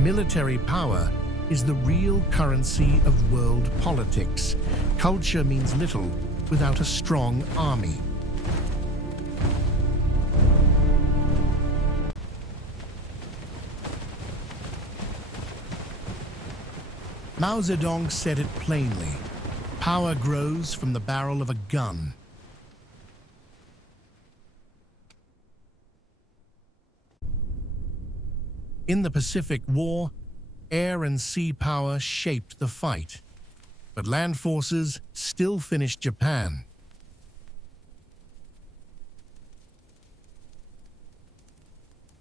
Military power is the real currency of world politics. Culture means little without a strong army. Mao Zedong said it plainly. Power grows from the barrel of a gun. In the Pacific War, air and sea power shaped the fight, but land forces still finished Japan.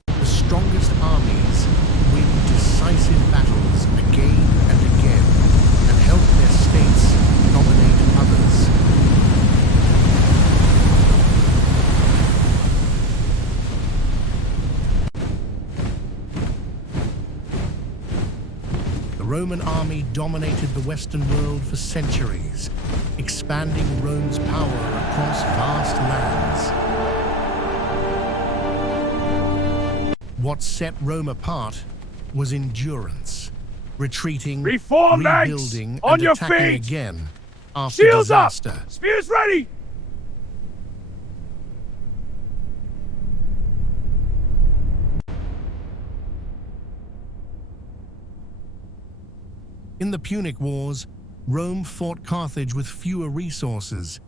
The strongest armies win decisive battles again and again and help their states dominate others. The Roman army dominated the Western world for centuries, expanding Rome's power across vast lands. What set Rome apart was endurance, retreating, rebuilding, and attacking again after disaster. Up! Spears ready! In the Punic Wars, Rome fought Carthage with fewer resources,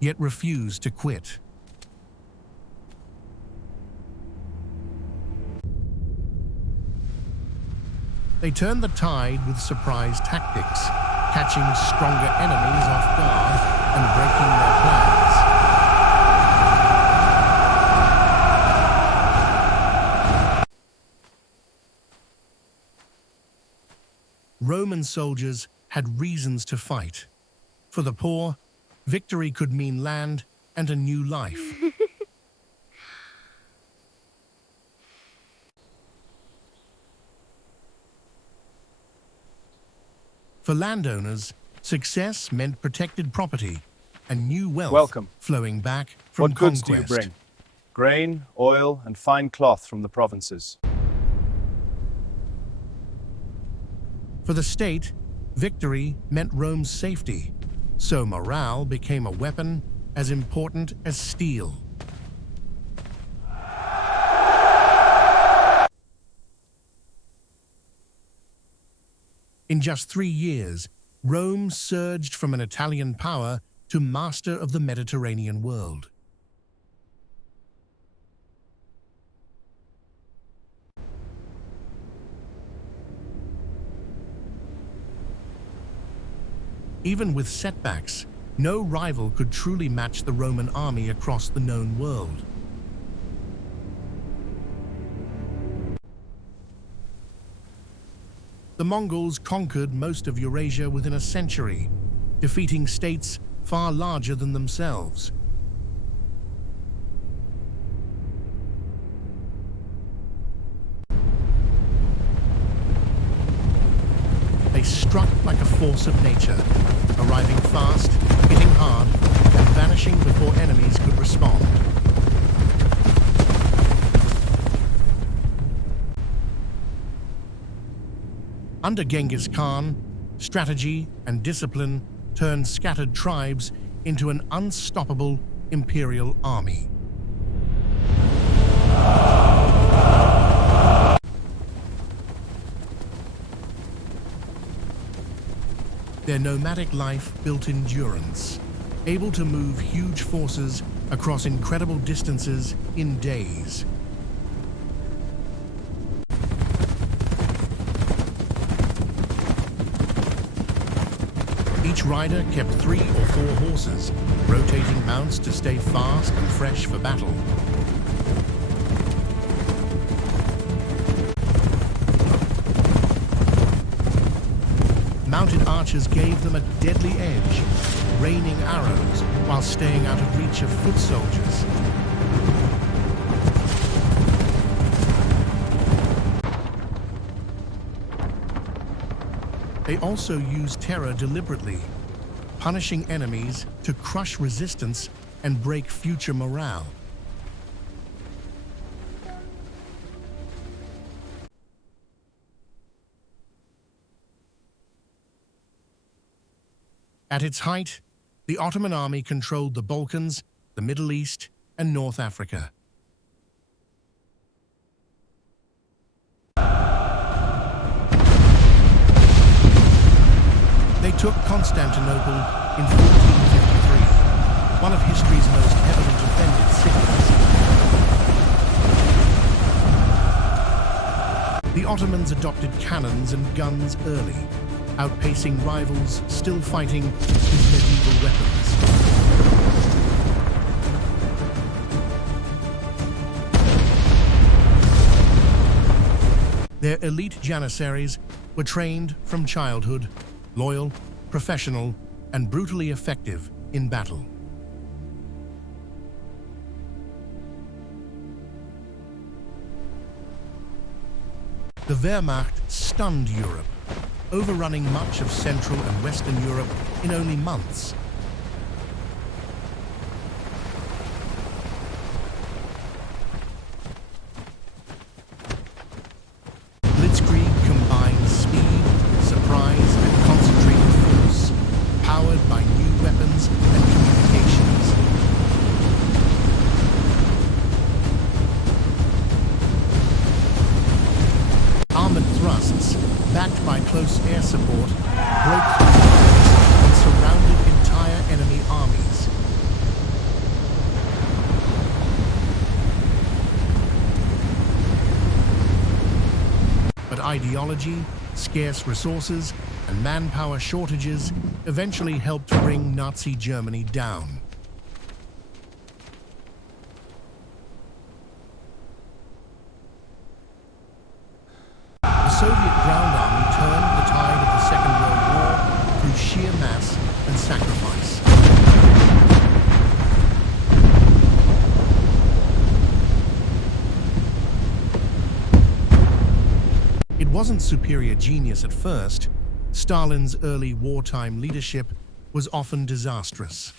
yet refused to quit. They turned the tide with surprise tactics, catching stronger enemies off guard and breaking their plans. Roman soldiers had reasons to fight. For the poor, victory could mean land and a new life. For landowners, success meant protected property and new wealth flowing back from conquest. What goods do you bring? Grain, oil, and fine cloth from the provinces. For the state, victory meant Rome's safety, so morale became a weapon as important as steel. In just 3 years, Rome surged from an Italian power to master of the Mediterranean world. Even with setbacks, no rival could truly match the Roman army across the known world. The Mongols conquered most of Eurasia within a century, defeating states far larger than themselves. They struck like a force of nature, arriving fast, hitting hard, and vanishing before enemies could respond. Under Genghis Khan, strategy and discipline turned scattered tribes into an unstoppable imperial army. Their nomadic life built endurance, able to move huge forces across incredible distances in days. Each rider kept 3 or 4 horses, rotating mounts to stay fast and fresh for battle. Mounted archers gave them a deadly edge, raining arrows while staying out of reach of foot soldiers. They also used terror deliberately, punishing enemies to crush resistance and break future morale. At its height, the Ottoman Army controlled the Balkans, the Middle East, and North Africa. They took Constantinople in 1453, one of history's most heavily defended cities. The Ottomans adopted cannons and guns early, outpacing rivals still fighting with medieval weapons. Their elite janissaries were trained from childhood, loyal, professional, and brutally effective in battle. The Wehrmacht stunned Europe, overrunning much of Central and Western Europe in only months. Blitzkrieg combined speed, surprise, and concentrated force, powered by new weapons and communications. Armored thrusts, backed by close air support, broke through and surrounded entire enemy armies. But ideology, scarce resources, and manpower shortages eventually helped bring Nazi Germany down. The Soviet ground army turned the tide of the Second World War through sheer mass and sacrifice. It wasn't superior genius at first. Stalin's early wartime leadership was often disastrous.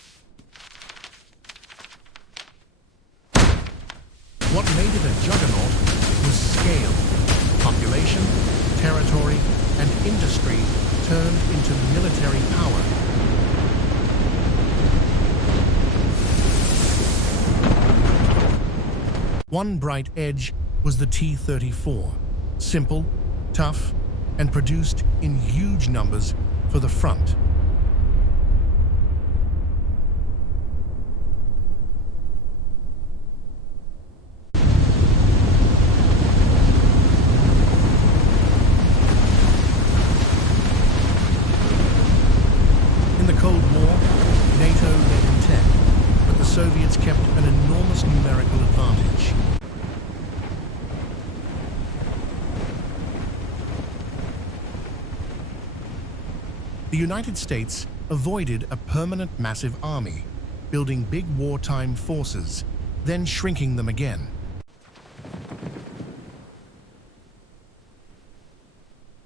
What made it a juggernaut was scale. Population, territory, and industry turned into military power. One bright edge was the T-34, simple, tough, and produced in huge numbers for the front. In the Cold War, NATO led in tech, but the Soviets kept an enormous numerical advantage. The United States avoided a permanent massive army, building big wartime forces, then shrinking them again.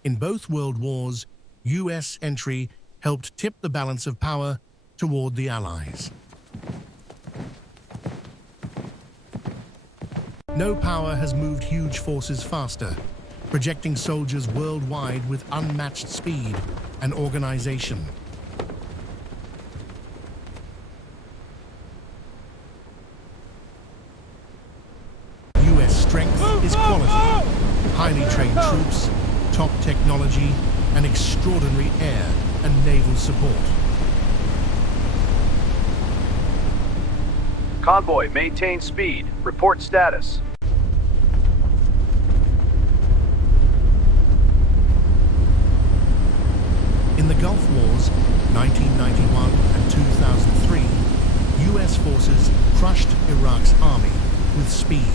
In both world wars, US entry helped tip the balance of power toward the Allies. No power has moved huge forces faster, projecting soldiers worldwide with unmatched speed and organization. US strength is quality, highly trained troops, top technology, and extraordinary air and naval support. Convoy, maintain speed. Report status. In the Gulf Wars, 1991 and 2003, US forces crushed Iraq's army with speed.